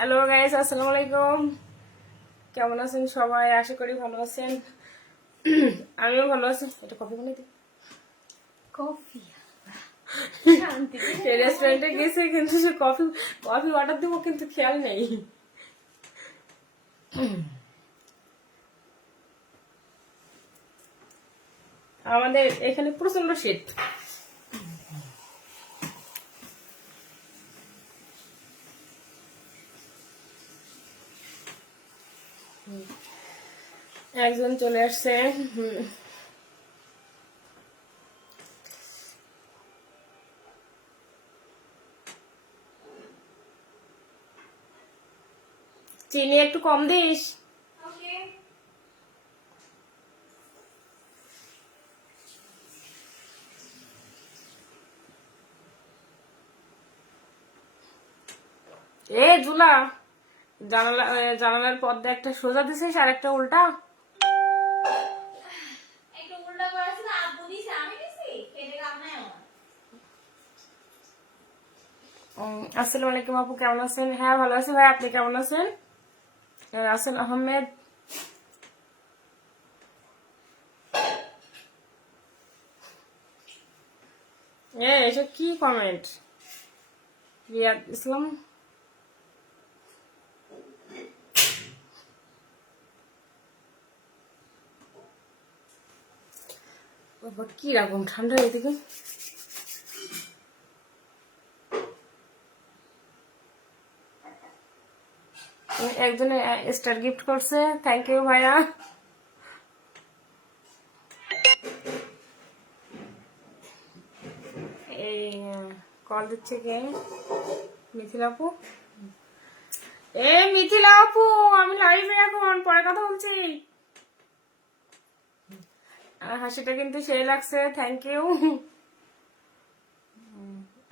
Hello guys আসসালামু আলাইকুম কেমন আছেন সবাই? আশা করি ভালো আছেন। আমিও ভালো আছি। এটা কফি বানিয়ে দিই। কফি রেস্টুরেন্টে গেছে কিন্তু সে কফি কফি অর্ডার দেবো কিন্তু খেয়াল নেই। আমাদের এখানে প্রচণ্ড শীত। একজন চলে আসছে। চিনি একটু কম দিস। এ জুলা জানালা জানালার পর্দা একটা সোজা দিছিস আর একটা উল্টা একটু উল্টা করেছে না আব্বু দিছে আমি দিছি খেতে কাম নাই আমার উম, আসসালামু আলাইকুম আপু, কেমন আছেন? হ্যাঁ ভালো আছি ভাই, আপনি কেমন আছেন? রাসেল আহমেদ। এ, এসব কি কমেন্ট রিয়াদ ইসলাম। কি রকম ঠান্ডা এদিকে একজনে স্টার গিফট করছে। থ্যাংক ইউ ভাইয়া। এই কল দিচ্ছে কে? মিথিলা আপু? এ, মিথিলা আপু, আমি লাইভে এখন, পরে কথা বলছি। হাসিটা কিন্তু সেই লাগছে থ্যাংক ইউ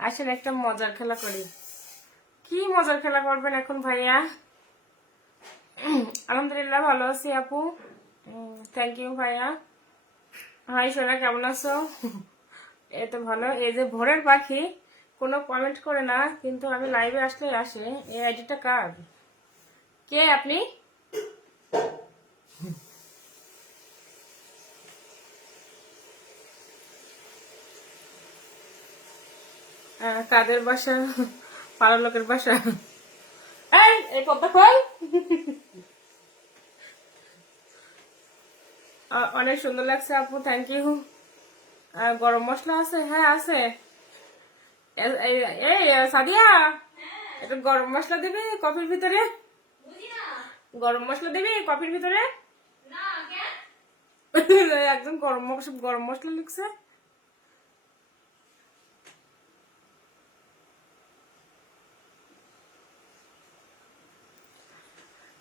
আসেন, একটা মজার খেলা করি। কি মজার খেলা করবেন এখন, ভাইয়া? আলহামদুলিল্লাহ ভালো আছি আপু। থ্যাংক ইউ ভাইয়া। হাই সোনা, কেমন আছো? এই তো ভালো। এই যে ভোরের পাখি, কোনো কমেন্ট করে না, কিন্তু আমি লাইভে আসলে আসে। এই আইডিটা কার? কে আপনি? কাদের বাসা? পাড়ার লোকের বাসা? এই পদ্মা খোল। অনেক সুন্দর লাগছে আপু থ্যাংক ইউ গরম মশলা আছে? হ্যাঁ আছে। এই সাদিয়া একটু গরম মশলা দিবি কফির ভিতরে? গরম মশলা দিবি কফির ভিতরে? একদম গরম গরম মশলা লিখছে।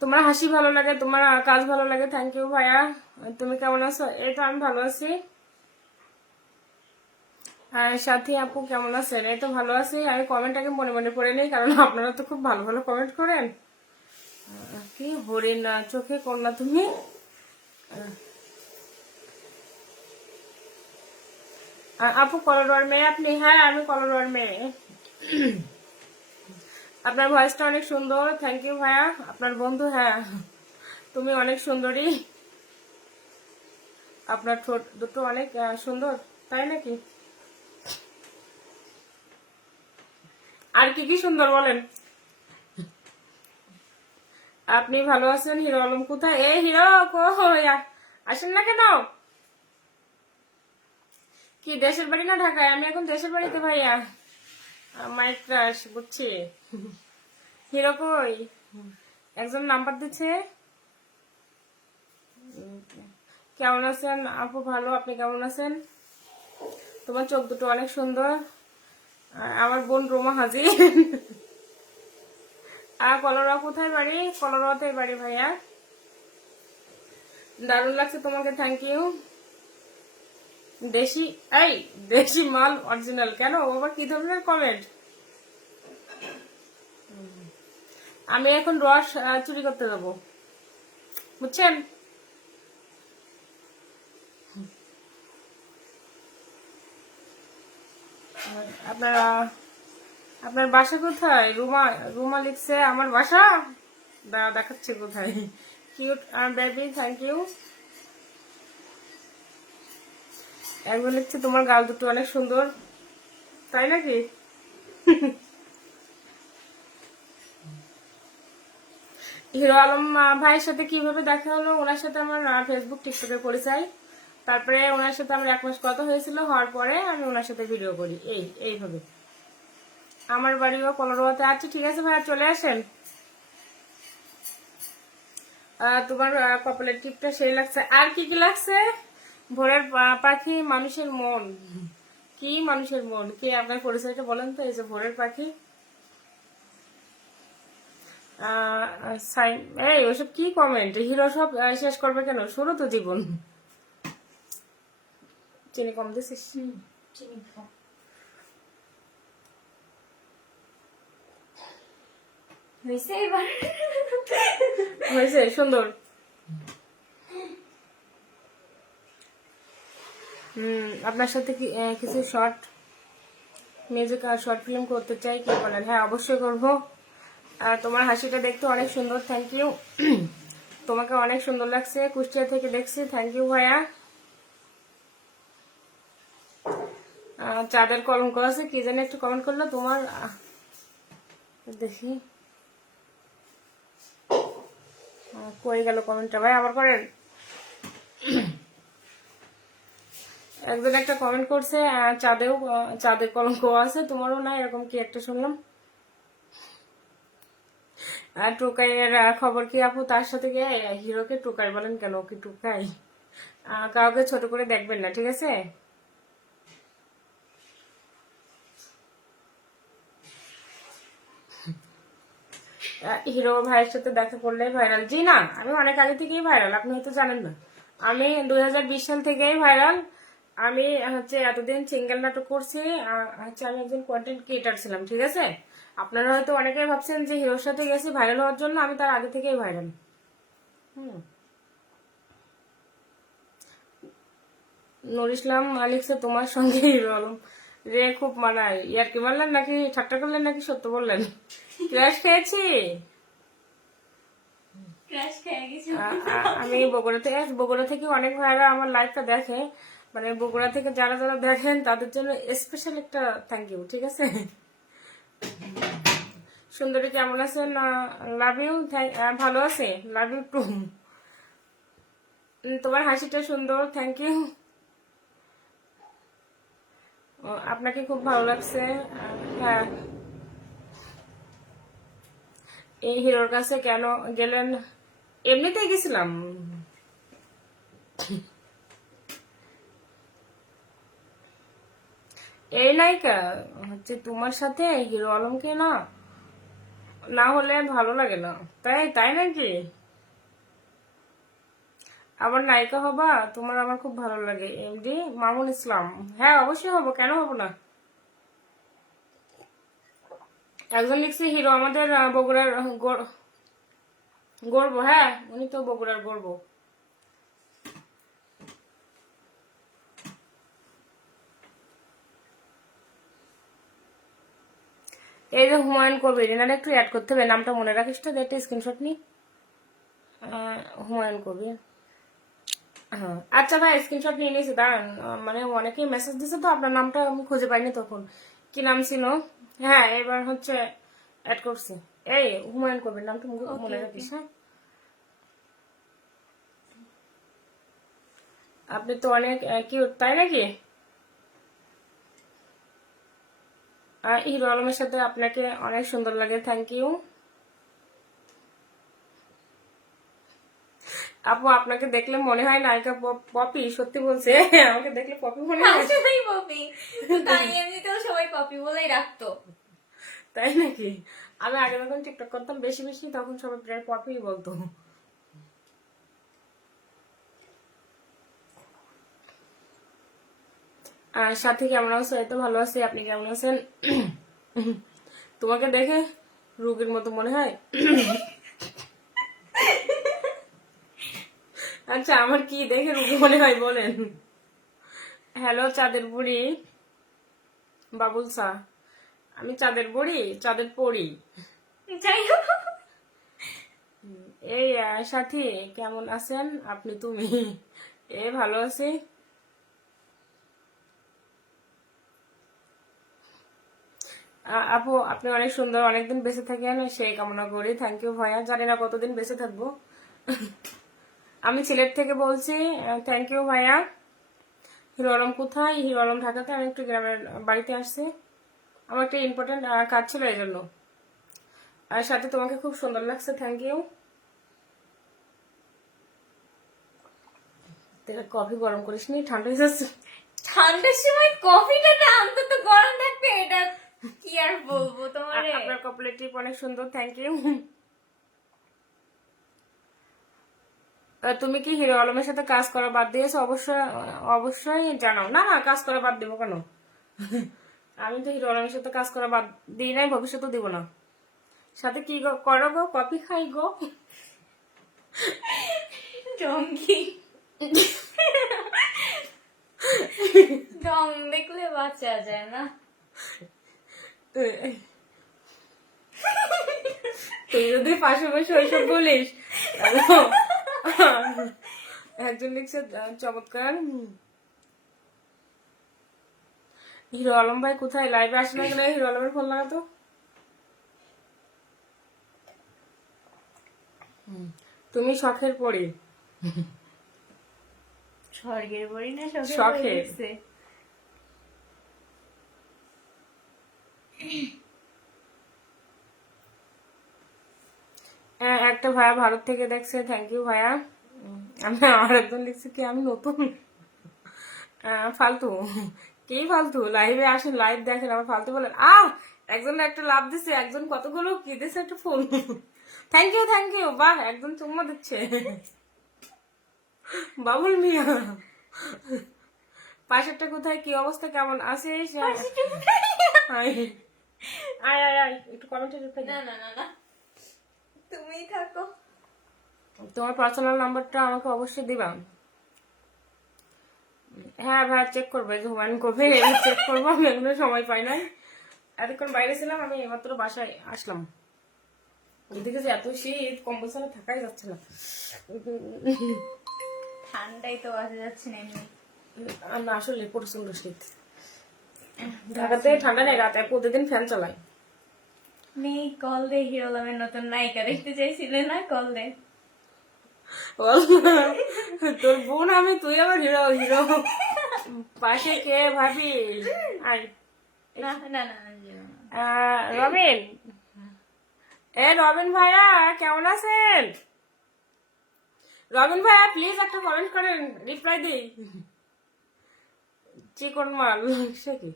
তোমার হাসি ভালো লাগে, তোমার কাজ ভালো লাগে থ্যাংক ইউ ভাইয়া। তুমি কেমন আছো? এই তো আমি ভালো আছি। আর সাথী আপু কেমন আছেন? এই তো ভালো আছি। আমি কমেন্ট আগে মনে মনে পড়ে নিই, কারণ আপনারা তো খুব ভালো ভালো কমেন্ট করেন। কি হরিণ চোখে করলা তুমি? আপু কলরোয়ার মেয়ে আপনি? হ্যাঁ আমি কলরোয়ার মেয়ে। আপনার ভয়েসটা অনেক সুন্দর থ্যাংক ইউ ভাইয়া। আপনার বন্ধু হ্যাঁ তুমি অনেক সুন্দরী। আপনার ঠোঁট দুটো অনেক সুন্দর, তাই নাকি? আর কি কি সুন্দর বলেন? আপনি ভালো আছেন? হিরো আলম কোথায়? এই হিরো আসেন না কেন? কি, দেশের বাড়ি না ঢাকায়? আমি এখন দেশের বাড়িতে ভাইয়া। মাইক ক্রাশ বুঝছি হিরো কই? একজন নাম্বার দিচ্ছে কেমন আছেন? আপু ভালো, আপনি কেমন আছেন? তোমার চোখ দুটো অনেক সুন্দর। আমার বোন রোমা হাজির। আর কলরা কোথায় বাড়ি? কলরাতে বাড়ি ভাইয়া। দারুণ লাগছে তোমাকে থ্যাংক ইউ দেশি, এই, দেশি মাল অরিজিনাল কেন? আবার কি ধরনের কমেন্ট আমি এখন রস চুরি করতে যাব। বুঝছেন? আপনারা, আপনার বাসা কোথায়? রুমা রুমা লিখছে, আমার বাসা? দাঁড়া দেখাচ্ছে কোথায়। কিউট বেবি থ্যাংক ইউ একবার লিখছে তোমার গাল দুটো অনেক সুন্দর। তাই নাকি? হিরো আলম ভাইয়ের সাথে কীভাবে দেখা হলো? ওনার সাথে আমার ফেসবুক টিকটকে পরিচয়। তারপরে ওনার সাথে আমার এক মাস কথা হয়েছিল, হওয়ার পরে আমি ওনার সাথে ভিডিও করি। এই, এইভাবে। আমার বাড়িও কলরোয়াতে আছে, ঠিক আছে ভাইয়া, চলে আসেন। তোমার কপালের টিপটা সেই লাগছে। আর কি কি লাগছে? ভোরের পাখি মানুষের মন। কি মানুষের মন? কি আপনার পরিচয়টা বলেন তো? এই যে ভোরের পাখি। সাই- এই ওসব কি কমেন্ট হিরো সব শেষ করবে কেন? শুরু তো জীবন। চিনি কম দিছিস? চিনি। হয়েছে এবার। হয়েছে সুন্দর। আপনার সাথে কিছু শর্ট মিউজিক আর শর্ট ফিল্ম করতে চাই, কি বলেন? হ্যাঁ অবশ্যই করব। আর তোমার হাসিটা দেখতে অনেক সুন্দর থ্যাংক ইউ তোমাকে অনেক সুন্দর লাগছে, কুষ্টিয়া থেকে দেখছি থ্যাংক ইউ ভাইয়া। চাঁদের কলঙ্ক আছে, কি জানি একটু কমেন্ট করল, তোমার দেখি। কই গেল কমেন্টটা ভাই, আবার করেন? একজন একটা কমেন্ট করছে চাঁদেও চাঁদের কলঙ্ক আছে, তোমারও না, এরকম কি একটা শুনলাম? আর টুকাইয়ের খবর কি আপু? তার সাথে গিয়ে হিরোকে টুকাই বলেন কেন? কি টুকাই? কাউকে ছোট করে দেখবেন না, ঠিক আছে? হিরো ভাইয়ের সাথে দেখা করলে ভাইরাল জি না, আমি অনেক আগে থেকেই ভাইরাল আপনি হয়তো জানেন না। আমি দুই হাজার বিশ সাল থেকেই ভাইরাল আমি হচ্ছে এতদিন সিঙ্গেল নাটক করছি হচ্ছে আমি একজন কন্টেন্ট ক্রিয়েটার ছিলাম ঠিক আছে? আপনারা হয়তো অনেকেই ভাবছেন যে হিরোর সাথে গেছি ভাইরাল হওয়ার জন্য আমি তার আগে থেকেই ভাইরাল হুম। নুর ইসলাম আলিকসে তোমার সঙ্গে হিরো আলম। রে খুব মানায়। ইয়ার কি মারলেন নাকি? ঠাট্টা করলেন নাকি? সত্য বললেন। খেয়েছি? ক্র্যাশ খেয়ে গেছি। আ- আ- আমি বগুড়া থেকে বগুড়া থেকে অনেক ভাইরা আমার লাইফটা দেখে। মানে বগুড়া থেকে যারা যারা দেখেন, তাদের জন্য স্পেশাল একটা থ্যাংক ইউ ঠিক আছে? সুন্দরী কেমন আছেন? লাভ ইউ ভালো আছে? লাভ ইউ টু তোমার হাসিটা সুন্দর থ্যাংক ইউ আপনাকে খুব ভালো লাগছে। হ্যাঁ। এই হিরোর কাছে কেন গেলেন? এমনিতেই গেছিলাম। এই নায়িকা হচ্ছে তোমার সাথে হিরো আলমকে না না হলে ভালো লাগে না। তাই তাই নাকি? আবার নায়িকা হবা, তোমার আমার খুব ভালো লাগে। এমডি মামুন ইসলাম। হ্যাঁ অবশ্যই হব। কেন হব না? একজন লিখছে, হিরো আমাদের বগুড়ার গর- গর্ব হ্যাঁ উনি তো বগুড়ার গর্ব এই যে হুমায়ুন কবির এনারা একটু অ্যাড করতে হবে নামটা মনে রাখিস তো একটা স্ক্রিনশট নি। হুমায়ুন কবির। হ্যাঁ আচ্ছা ভাই স্ক্রিনশট নিয়ে নিয়েছি দাঁড়ান মানে অনেকেই মেসেজ দিছে তো আপনার নামটা আমি খুঁজে পাইনি তখন। কি নাম ছিল? হ্যাঁ এবার হচ্ছে অ্যাড করছি। এই হুমায়ুন কবির নামটা মনে রাখিস হ্যাঁ? আপনি তো অনেক কিউট তাই নাকি? আর হিরো আলমের সাথে আপনাকে অনেক সুন্দর লাগে থ্যাংক ইউ আপু আপনাকে দেখলে মনে হয় নায়িকা পপ- সত্যি বলছে। আমাকে দেখলে পপি মনে হয়? আসলেই পপি। তাই এমনিতেও সবাই পপি বলেই রাখতো। তাই নাকি? আমি আগে যখন টিকটক করতাম বেশি বেশি তখন সবাই প্রায় পপি বলতো। আর সাথী কেমন আছো? এই তো ভালো আছি। আপনি কেমন আছেন? তোমাকে দেখে রুগীর মতো মনে হয়? আচ্ছা আমার কি দেখে রুগী মনে হয় বলেন? হ্যালো চাঁদের বুড়ি। বাবুল সা আমি চাঁদের বুড়ি চাঁদের পড়ি যাই এই সাথী কেমন আছেন? আপনি তুমি? এ ভালো আছি। আপু, আপনি অনেক সুন্দর, অনেকদিন বেঁচে থাকেন সেই কামনা করি। থ্যাংক ইউ ভাইয়া। জানি না কতদিন বেঁচে থাকব। আমি সিলেট থেকে বলছি। থ্যাংক ইউ ভাইয়া। হিরো আলম কোথায়? হিরো আলম ঢাকাতে। আমি একটু গ্রামের বাড়িতে আসছি। আমার একটা ইম্পর্টেন্ট কাজ ছিল এই জন্য। আর সাথে তোমাকে খুব সুন্দর লাগছে। থ্যাংক ইউ কফি গরম করিস নি ঠান্ডা হয়ে যাচ্ছে। ঠান্ডার সময় কফিটা না, অন্তত গরম থাকবে, এটা কি আর বলব তোমারে? আপনার অনেক সুন্দর থ্যাংক ইউ তুমি কি হিরো আলমের সাথে কাজ করা বাদ দিয়েছ? অবশ্যই অবশ্যই জানাও। না না কাজ করা বাদ দেবো কেন? আমি তো হিরো আলমের সাথে কাজ করা বাদ দিই নাই ভবিষ্যতেও দিব না। সাথে কি করো গো কফি খাই গো। টঙ্গি ঢং দেখলে বাঁচা যায় না। তুই যদি ওইসব বলিস একজন লিখছে চমৎকার। হিরো আলম ভাই কোথায়? লাইভে আসে না কেন? হিরো আলমের ফোন লাগাতো। তুমি শখের পড়ি স্বর্গের বড়ি না? শখের শখের। বড়ি হ্যাঁ, একটা ভাইয়া ভারত থেকে দেখছে থ্যাংক ইউ ভাইয়া। আমি আর একজন লিখছি কি আমি নতুন। ফালতু। কি ফালতু? লাইভে আসেন লাইভ দেখেন আবার ফালতু বলেন। আহ একজন একটা লাভ দিছে একজন কতগুলো? কি দিছে একটা phone thank you thank you বাহ একজন চুম্মা দিচ্ছে। বাবুল মিয়া। পাশেরটা কোথায়? কি অবস্থা? কেমন আছিস? আয় আয় আয় একটু কমেন্টে রিপ্লাই না না না না। তুমি থাকো। তোমার পার্সোনাল নাম্বারটা আমাকে অবশ্যই দিবা। হ্যাঁ ভাই চেক করবে যে হুমায়ুন করবে চেক করব আমি এগুলো সময় পাই না এতক্ষণ বাইরে ছিলাম আমি এইমাত্র বাসায় আসলাম। এদিকে যে এত শীত কম্বল ছাড়া থাকাই যাচ্ছে না। ঠান্ডাই তো বাজে যাচ্ছে না এমনি। না আসলে প্রচণ্ড শীত। ঢাকাতে ঠান্ডা নেই রাতে প্রতিদিন ফ্যান চালাই। কল দে হিরো আলমের নতুন নায়িকা। দেখতে চাইছিলে না? কল দে। তোর বোন আমি তুই আবার হিরো হিরো। পাশে কে ভাবি? না না না। আহ, রবিন? এ রবিন ভাইয়া কেমন আছেন? রবিন ভাইয়া প্লিজ একটা কমেন্ট করেন রিপ্লাই দিই। চিকন মাল সে কি?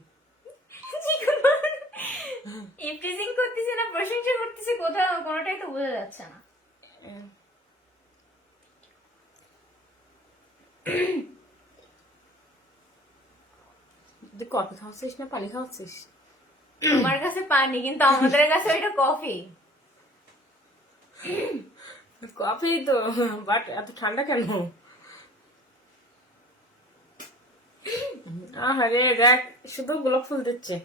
করতেছে না প্রশংসা করতেছে কোথাও কোনোটাই তো বোঝা যাচ্ছে না। তুই কফি খাওয়াচ্ছিস না পানি খাওয়াচ্ছিস? তোমার কাছে পানি কিন্তু আমাদের কাছে ওইটা কফি। কফি তো বাট এত ঠান্ডা কেন? আরে দেখ শুধু গোলাপ ফুল দিচ্ছে।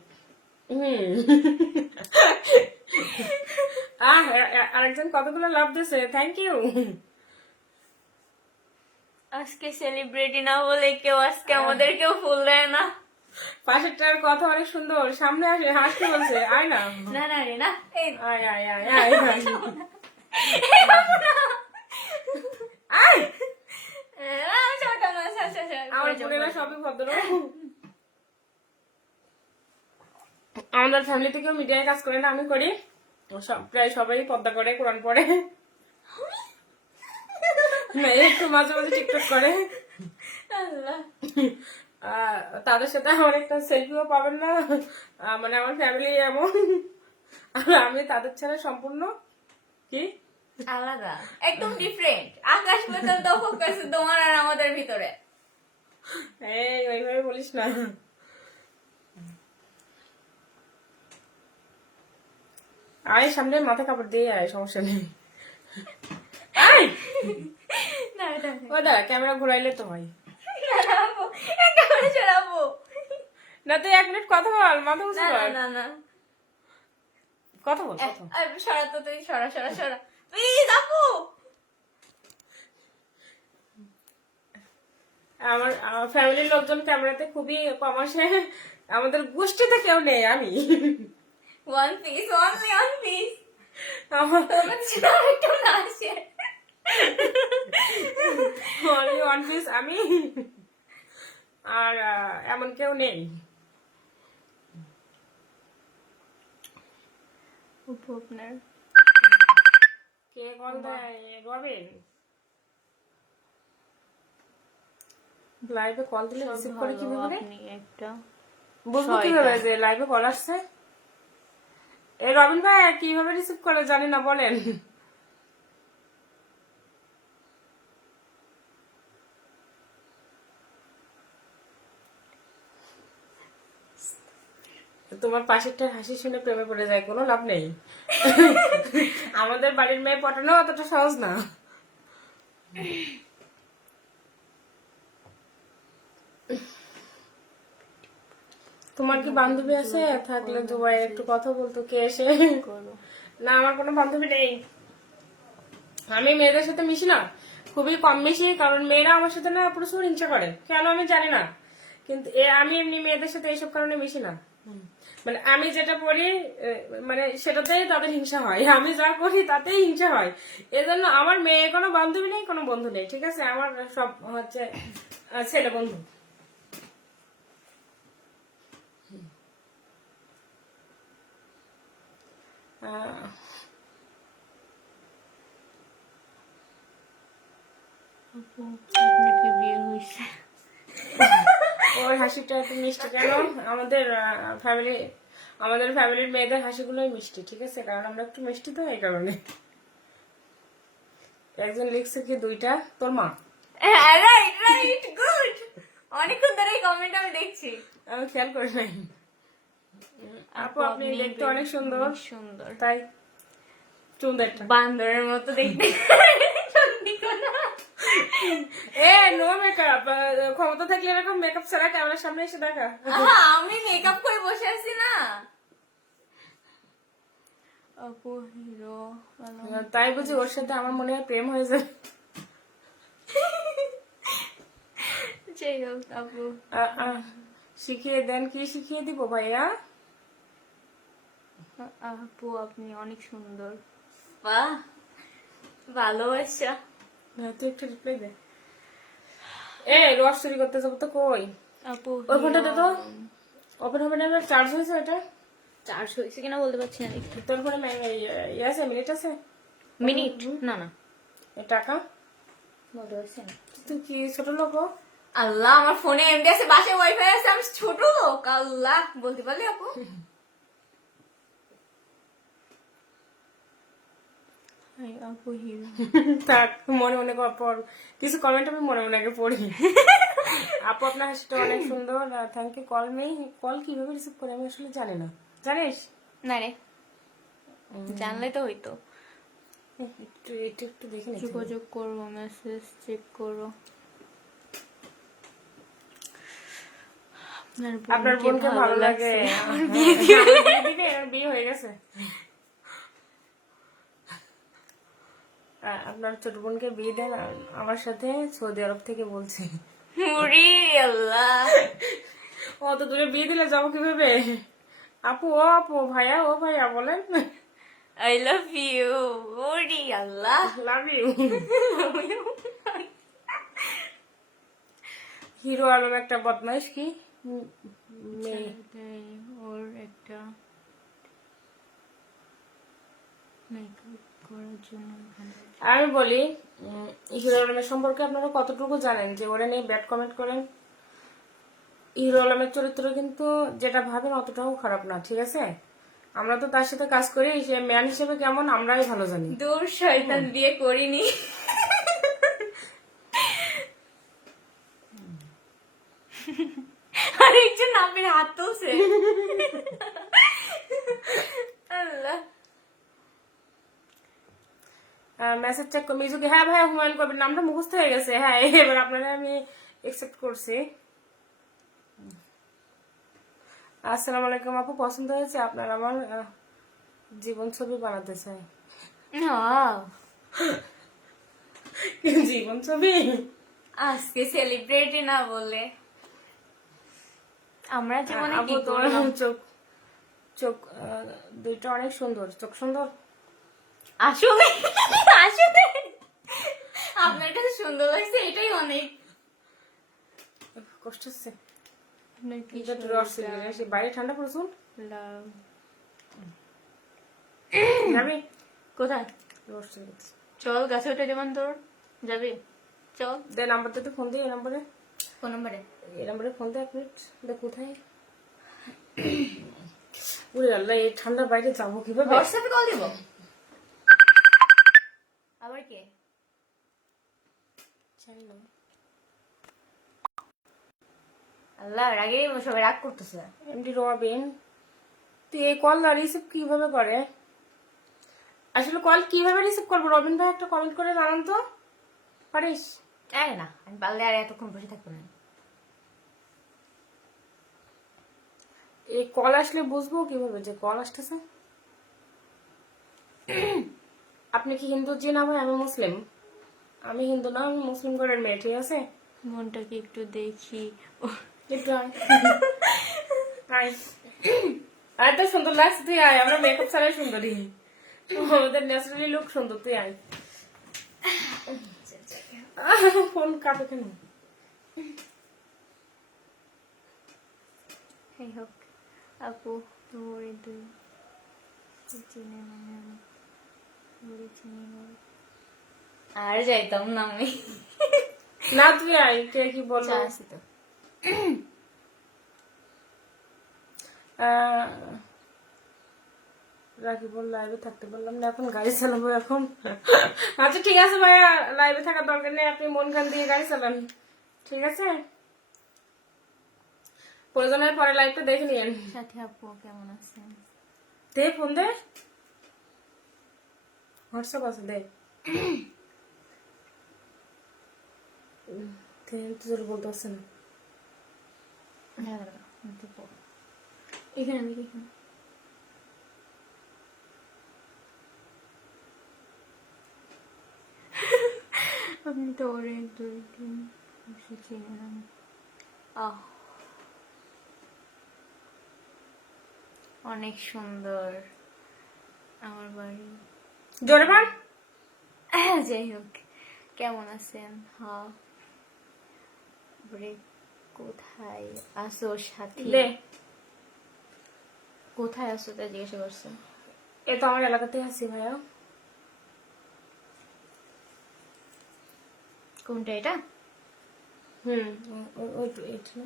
আহ আরেকজন কতগুলো লাভ দিছে থ্যাংক ইউ আজকে সেলিব্রিটি না বলে কেউ আজকে আমাদেরকেও ফুল দেয় না। পাশেরটার কথা অনেক সুন্দর সামনে আসে হাসতে বলছে আয় না। না না রে না। আয় আয় আয় আয় আয় আমার। বোনেরা। সবই ভদ্র আমাদের ফ্যামিলি থেকেও মিডিয়ায় কাজ করে না আমি করি। প্রায় সবাই পদ্মা করে কোরআন পড়ে। একটু মাঝে মাঝে টিকটক করে। তাদের সাথে আমার একটা সেলফিও পাবেন না। মানে আমার ফ্যামিলি এমন। আমি তাদের ছাড়া সম্পূর্ণ কি? আলাদা। একদম ডিফারেন্ট আকাশ তফাৎ আছে তোমার আর আমাদের ভিতরে। এই ওইভাবে বলিস না। আয় সামনে মাথা কাপড় দিয়ে আয় সমস্যা নেই। আয়! না ও দা ক্যামেরা ঘুরাইলে তো হয় না, তুই এক মিনিট কথা বল মাথা উঁচু না না কথা বল সরা তো তুই সরা সরা সরা। প্লিজ আপু! আমার আমার ফ্যামিলির লোকজন ক্যামেরাতে খুবই কম আসে আমাদের গোষ্ঠীতে কেউ নেই আমি। One piece only one piece আমার তোমার ছিল না আসে only one piece আমি আর এমন কেউ নেই। আপু আপনার কে কল দেয়? রবিন। লাইভে কল দিলে রিসিভ করে কীভাবে? রে? আপনি একটা ছয়টা। কীভাবে যে লাইভে কল আসছে? এই রবিন ভাই কীভাবে রিসিভ করে জানি না বলেন। তোমার পাশেরটা হাসি শুনে প্রেমে পড়ে যায় কোনো লাভ নেই। আমাদের বাড়ির মেয়ে পটানো অতটা সহজ না। তোমার কি বান্ধবী আছে? থাকলে দুবাই একটু কথা বলতো, কে এসে? না, আমার কোনো বান্ধবী নেই। আমি মেয়েদের সাথে মিশি না, খুবই কম মিশি, কারণ মেয়েরা আমার সাথে না প্রচুর হিংসা করে। কেন আমি জানি না, কিন্তু আমি এমনি মেয়েদের সাথে এইসব কারণে মিশি না। মানে আমি যেটা পড়ি মানে সেটাতেই তাদের হিংসা হয়। আমি যা করি তাতেই হিংসা হয়। এজন্য আমার মেয়ে কোনো বান্ধবী নেই, কোনো বন্ধু নেই, ঠিক আছে? আমার সব হচ্ছে ছেলে বন্ধু। আহ। আপু আপনার কি বিয়ে হয়েছে ওর হাসিটা এত মিষ্টি কেন? আমাদের ফ্যামিলি আমাদের ফ্যামিলির মেয়েদের হাসিগুলোই মিষ্টি ঠিক আছে? কারণ আমরা একটু মিষ্টি তো এই কারণে। একজন লিখছে কি দুইটা? তোর মা। রাইট রাইট গুড অনেকক্ষণ ধরে এই কমেন্ট আমি দেখছি। আমি খেয়াল করি নাই। আপু আপনি দেখতে অনেক সুন্দর। সুন্দর। তাই সুন্দরটা বান্দরের মতো দেখতে। এ নো মেকআপ ক্ষমতা থাকলে এরকম মেকআপ ছাড়া ক্যামেরার সামনে এসে দেখা। আমি মেকআপ করে বসে আছি না। আপু হিরো তাই বুঝি ওর সাথে আমার মনে হয় প্রেম হয়ে যায় যাই হোক আপু। শিখিয়ে দেন কি শিখিয়ে দিব ভাইয়া? আপু আপনি অনেক সুন্দর। বাহ ভালোবাসা। না, তুই একটু রিপ্লাই দে। এ রস চুরি করতে যাব তো কই? আপু ওই তো ওপেন হবে না চার্জ হয়েছে ওটা চার্জ হয়েছে কিনা বলতে পারছি না তোর ফোনে ইয়ে আছে মিনিট আছে? মিনিট না না। টাকা? বলতে পারছি না। তুই কি ছোট লোক? আল্লাহ আমার ফোনে এমডি আছে বাসায় ওয়াইফাই আছে আমি ছোট লোক আল্লাহ বলতে পারলি আপু? থাক মনে মনে পর কিছু কমেন্ট আমি মনে মনে আগে পড়ি। আপু আপনার হাসিটা অনেক সুন্দর থ্যাংক ইউ কল নেই। কল কীভাবে রিসিভ করে আমি আসলে জানি না। জানিস? না রে। জানলে তো হইতো। একটু একটু একটু দেখে যোগাযোগ করব মেসেজ চেক করো আপনার বোনকে ভালো লাগে। বিয়ে হয়ে গেছে। আপনার ছোট বোনকে বিয়ে দেন আমার সাথে সৌদি আরব থেকে বলছে। মুড়ি আল্লাহ। ও তো দূরে বিয়ে দিলে যাব কীভাবে? আপু ও আপু ভাইয়া ও ভাইয়া বলেন। আই লাভ ইউ মুড়ি আল্লাহ। লাভ ইউ হিরো আলম একটা বদমাইশ কি? ওর একটা আমি বলি হিরো আলমের সম্পর্কে আপনারা কতটুকু জানেন? যে ওরা নিয়ে ব্যাড কমেন্ট করেন। হিরো আলমের চরিত্র কিন্তু যেটা ভাবেন অতটাও খারাপ না ঠিক আছে? আমরা তো তার সাথে কাজ করি সে ম্যান হিসেবে কেমন আমরাই ভালো জানি। দূর শয়তান বিয়ে করিনি আরেকজন নামের হাত তুলছে আল্লাহ মেসেজ চেক করে মিজুকে হ্যাঁ ভাইয়া হুমায়ুন কবির নামটা মুখস্থ হয়ে গেছে। হ্যাঁ এবার আপনারা আমি একসেপ্ট করছি। আসসালামু আলাইকুম আপু পছন্দ হয়েছে আপনার আমার জীবন ছবি বানাতে চাই। জীবন ছবি? আজকে সেলিব্রিটি না বলে। আমরা জীবনে কি করলাম? চোখ চোখ দুইটা অনেক সুন্দর চোখ সুন্দর। আসলে আসলে আপনার কাছে সুন্দর লাগছে এটাই অনেক। কষ্ট হচ্ছে। বাইরে ঠান্ডা প্রচুর লাভ যাবি? কোথায়? চল গাছে উঠে যেমন তোর। যাবি? চল। দে নাম্বারটা তো ফোন দিই এই নাম্বারে। কোন নম্বরে? এই নাম্বারে ফোন দে এক মিনিট। দেখ কোথায়? উরে আল্লাহ এই ঠান্ডার বাইরে যাব কীভাবে? হোয়াটসঅ্যাপে কল দিব? আবার কে? আল্লাহ রাগে সবাই রাগ করতেছে। এমডি রবিন তুই এই কল না রিসিভ কীভাবে করে? আসলে কল কীভাবে রিসিভ করব? রবিন ভাই একটা কমেন্ট করে জানান তো। পারিস? এই না আমি পারলে আর এতক্ষণ বসে থাকব না। এই কল আসলে বুঝব কীভাবে যে কল আসতেছে। আপনি কি হিন্দু? জি না ভাই আমি মুসলিম। আমি হিন্দু না আমি মুসলিম ঘরের মেয়ে ঠিক আছে? মনটাকে একটু দেখি। একটু আয়। আয়। আয় তো সুন্দর লাগছে তুই আয়। আমরা মেকআপ ছাড়াই সুন্দরী। আমাদের ন্যাচারালি লুক সুন্দর তুই আয়। ফোন কাটে কেন? হোক আপু তোর দুই চিনে মানে। আর যাইতাম না আমি। না তুই আয় কে কি বলব চা আছে তো। রাখি বল লাইভে থাকতে বললাম না এখন গাড়ি চালাবো এখন। আচ্ছা ঠিক আছে ভাইয়া লাইভে থাকার দরকার নেই আপনি মন খান দিয়ে গাড়ি চালান। ঠিক আছে? প্রয়োজনের পরে লাইভটা দেখে নিয়েন। সাথে আপু কেমন আছেন? দে ফোন দে। হোয়াটসঅ্যাপ আছে দে উম, তো জোরে বলতে পারছে না। এখানে আমি এখানে আপনি তো অনেক দুই দিন চিনলাম আহ অনেক সুন্দর আমার বাড়ি জোরে পান যাই হোক কেমন আছেন? হ্যাঁ। ব্রেক কোথায় আসো সাথী? কোথায় আসো জিজ্ঞাসা করছেন এ তো আমার এলাকাতে আছি ভাইয়া। কোনটা এটা? হুম ওই ওই তো এটা।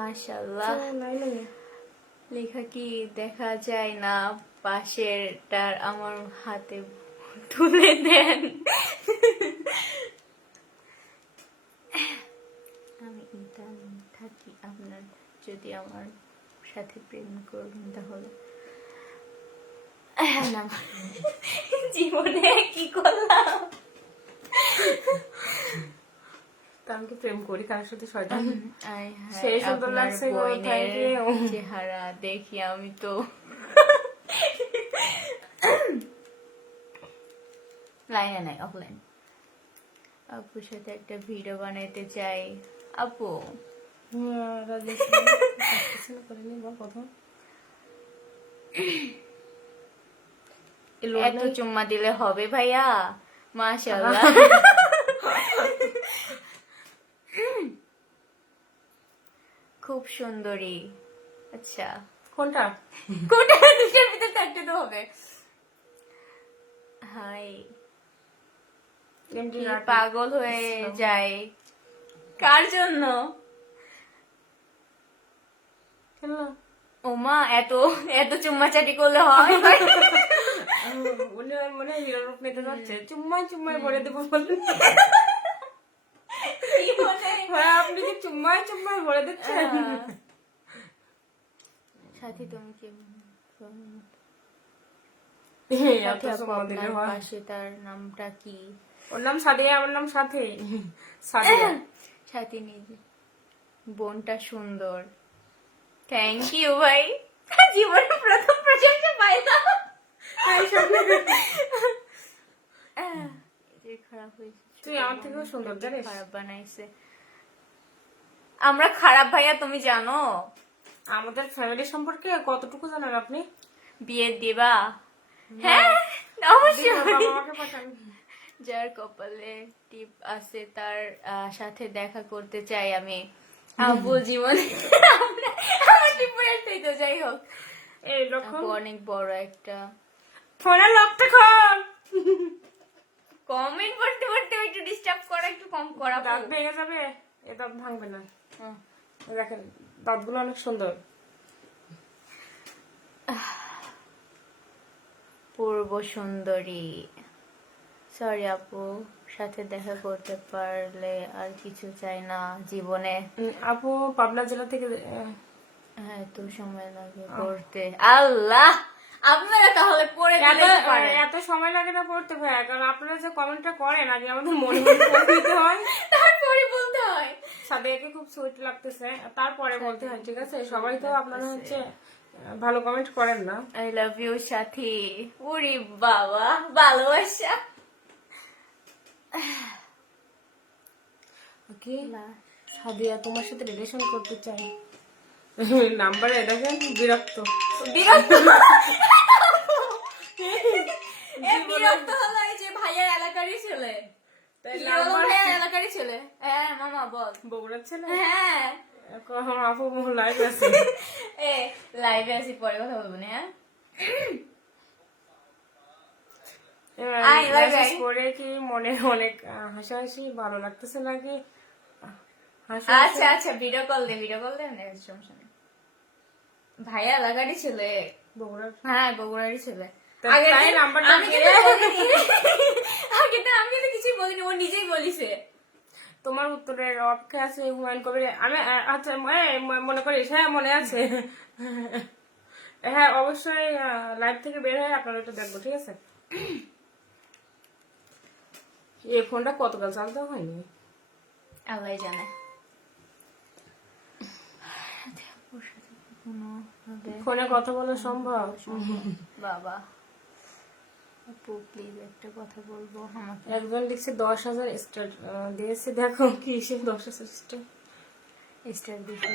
মাশাল্লাহ লেখা কি দেখা যায় না পাশেরটার আমার হাতে তুলে দেন। আমি ইতান থাকি আপনার যদি আমার সাথে প্রেম করবেন তাহলে। জীবনে কি করলাম? আমি কি প্রেম করি কারোর সাথে শয়তান? সেই সুন্দর লাগছে চেহারা দেখি আমি তো। লাইনে নাই অফলাইন আপুর সাথে একটা ভিডিও বানাইতে চাই। আপু। হ্যাঁ, এত চুম্মা দিলে হবে ভাইয়া। মাশাল্লাহ খুব সুন্দরী। আচ্ছা। কোনটা? কোনটা? দুটোর ভিতরে চারটে তো হবে। হাই। পাগল হয়ে যায়। কার জন্য? ওমা এত এত চুম্মাচাটি করলে হয়? মনে হয় রূপ নিতে যাচ্ছে। চুম্মাই চুম্মাই ভরে দেবো বলে হ্যাঁ আপনি কি চুম্মাই চুম্মাই ভরে দিচ্ছেন। সাথী তুমি কি হয়। পাশে তার নামটা কি? ওর নাম সাদিয়া আমার নাম সাথী। সাদিয়া। সাথী নিজে বোনটা সুন্দর। থ্যাংক ইউ ভাই। জীবনে প্রথম প্রশংসা পাইলাম। আহ, যে খারাপ হয়েছে। তুই আমার থেকেও সুন্দর জানিস? খারাপ বানাইছে। আমরা খারাপ ভাইয়া তুমি জানো? আমাদের ফ্যামিলি সম্পর্কে কতটুকু জানেন আপনি? বিয়ে দিবা। হ্যাঁ অবশ্যই। যার কপালে টিপ আছে তার সাথে দেখা করতে চাই আমি। আব্বু জীবনে। আমরা- তো যাই হোক। এই অনেক বড় একটা। ফোনের লকটা খোল। কমেন্ট পড়তে পড়তে একটু ডিস্টার্ব করা একটু কম করা দাঁত ভেঙে যাবে এ দাঁত ভাঙবে না। দেখেন দাঁতগুলো অনেক সুন্দর। পূর্ব সুন্দরী। সরি আপু সাথে দেখা করতে পারলে আর কিছু চাই না জীবনে। আপু পাবনা জেলা থেকে হ্যাঁ এত সময় লাগে করতে আল্লাহ! আপনারা তাহলে পড়ে এত পারেন। এত সময় লাগে না পড়তে ভাইয়া কারণ আপনারা যে কমেন্টটা করেন আগে আমাদের মনে মনে দিতে হয়। তারপরে বলতে হয়। সাদিয়াকে খুব সুইট লাগতেছে। তারপরে বলতে হয় ঠিক আছে? সবাই তো আপনারা হচ্ছে ভালো কমেন্ট করেন না। আই লাভ ইউ সাথী। উরি বাবা ভালোবাসা। কি সাদিয়া তোমার সাথে রিলেশন করতে চাই। নাম্বারে দেখেন বিরক্ত। বিরক্ত? এ বিরক্ত হলো এই যে ভাইয়ের এলাকারই ছেলে। এলাকারই ছেলে। হ্যাঁ মামা বল। বগুড়ার ছেলে? হ্যাঁ। এখন আপু লাইভ আছে। এ লাইভে আসি পরে কথা বলব না হ্যাঁ. করে কি মনে অনেক হাসাহাসি ভালো লাগতেছে নাকি? আচ্ছা আচ্ছা ভিডিও কল দে ভিডিও কল দে সমস্যা নেই। ভাইয়া এলাকারই ছেলে। বগুড়ার? হ্যাঁ বগুড়ারই ছেলে। আগে নাম্বারটা আমি কিন্তু তো আমি কিন্তু কিছুই বলিনি ও নিজেই বলিছে। তোমার উত্তরের অপেক্ষা আছে হুমায়ুন কবির আমি আচ্ছা মনে করিস হ্যাঁ মনে আছে। হ্যাঁ অবশ্যই লাইভ থেকে বের হয়ে আপনারা একটু দেখব ঠিক আছে? এই ফোনটা কতকাল চালতে হয়নি? আল্লাহ জানে। ফোনে কথা বলা সম্ভব? বাবা। আপু প্লিজ একটা কথা বলব আমাকে। একজন লিখছে দশ হাজার স্টার দিয়েছে দেখো কি সে দশ হাজার স্টার স্টার দেখো